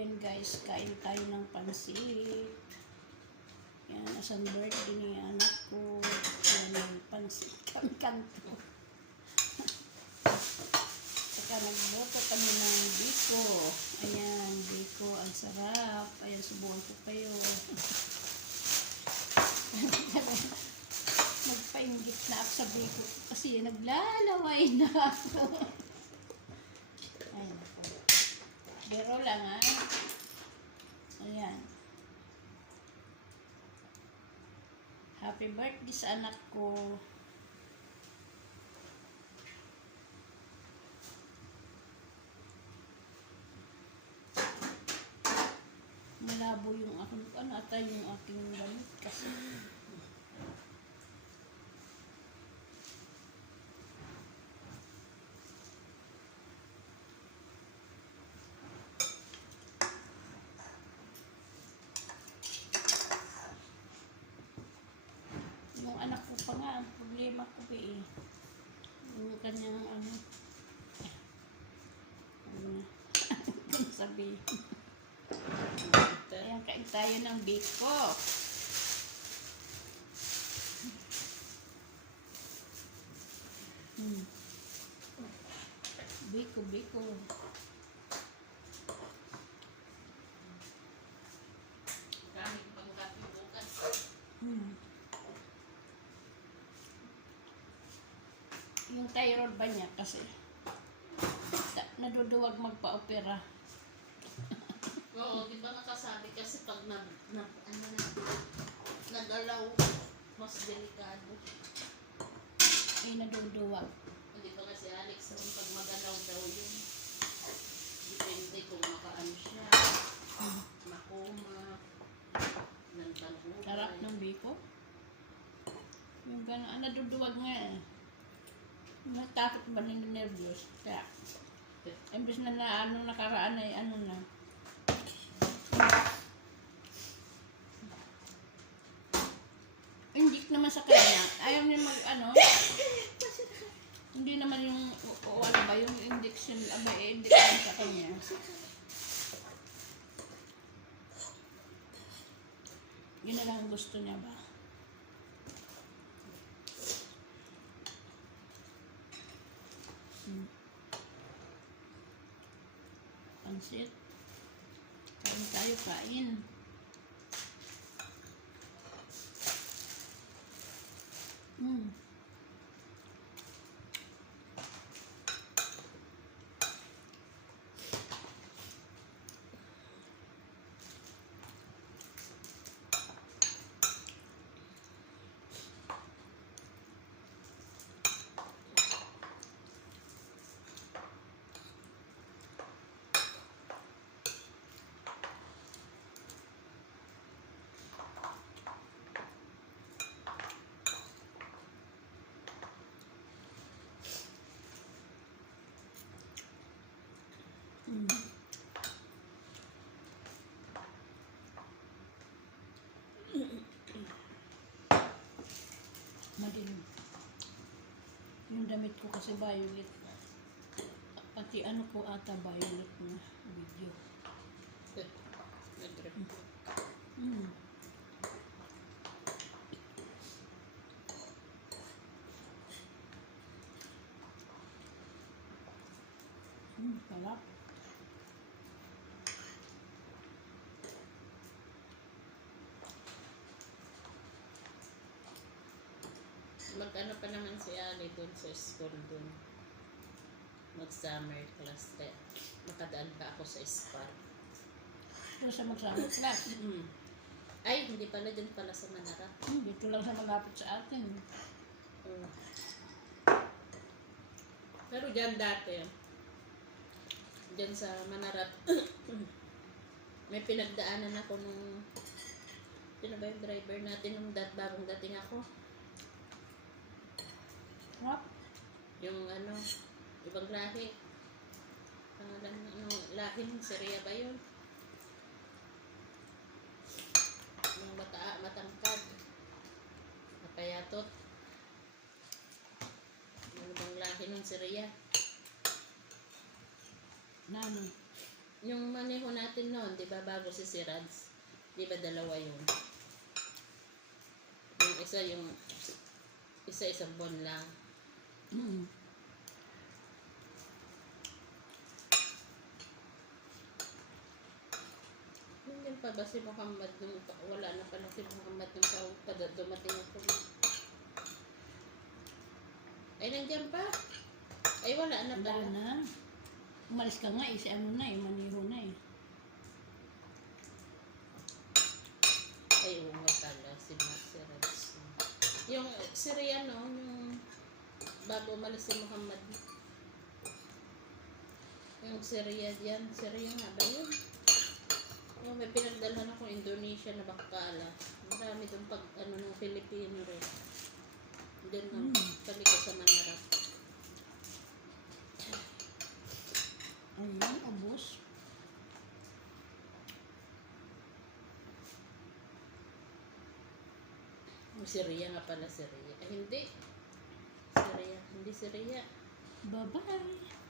Yan guys, kain tayo ng pansit. Yan, asang birthday ni anak ko. Yan, yung pansit kami kanto. Saka nagluto kami ng biko. Ayan, biko, ang sarap. Ayan, subuhan ko kayo. Nagpainggit na ako sa biko kasi naglalaway na ako. Ayan ako. Biro lang ha. Ayan. Happy birthday sa anak ko. Malabo yung aking panatay, yung aking gamit kasi. Yung anak ko pa nga, ang problema ko ba eh. Yung kanyang ano sabi. Ayan, kain tayo ng biko. Biko, biko. Kaming pangkapi bukas. Yung thyroid ba niya kasi naduduwag magpa-opera. Oo, di ba nakasabi kasi pag nag-alaw, mas delikado. Ay, naduduwag. Hindi pa kasi Alex, pag mag-alaw daw yun, depende kung makaano siya, makoma, ng tanggulan. Sarap ng biko. Yung gano'n, naduduwag nga eh. Natakot ba nervyos? Kaya, imbis na ano nakaraan ay ano na. Inject naman sa kanya. Ayaw niya mag ano. Hindi naman yung ano ba yung injection, injection sa kanya. Yun na lang ang gusto niya ba? Pansit. Kain tayo, kain. Madilim. Yung damit ko kasi violet. Pati ano ko ata violet na video. Sarap. Mag-ano pa naman si Ali dun sa school dun. Mag-summer class. Kaya makadaan pa ako sa Spark. Doon sa magsama class. Ay, hindi pala dun pala sa Manara. Dito lang sa malapit sa atin. Pero dyan dati, dyan sa Manarat, may pinagdaanan ako nung, sino ba yung driver natin nung bagong dating ako? Sarap. Yung ano, ibang lahi. Pangalan ng ano, lahi ng Syria ba yun? Yung matangkad. Napayatot. Yung ibang lahi ng Syria. Nano? Yung maneho natin noon, nagbabago si Sirads. Di ba dalawa yun? Yung isa isang buwan lang. Mm. Hindi pa ba si Muhammad nung wala na pala si Muhammad nung dumating ako. Ay, nandiyan pa. Ay, wala na Wala pala. na. Umalis ka nga eh. Si ano na eh. Maniho na eh. Ay, oo nga pala. Si Sirads. Yung Siriano, yung bago umalis si Muhammad. Yung Syria yan. Syria nga ba yun? Oh, may pinagdalhan akong Indonesia na bakala. Marami doon pag ano ng Filipino rin. Doon kami ko sa Manarap. Ayun, ubos. Yung Syria nga pala, Syria. Hindi. Syria. Hindi Syria. Bye-bye.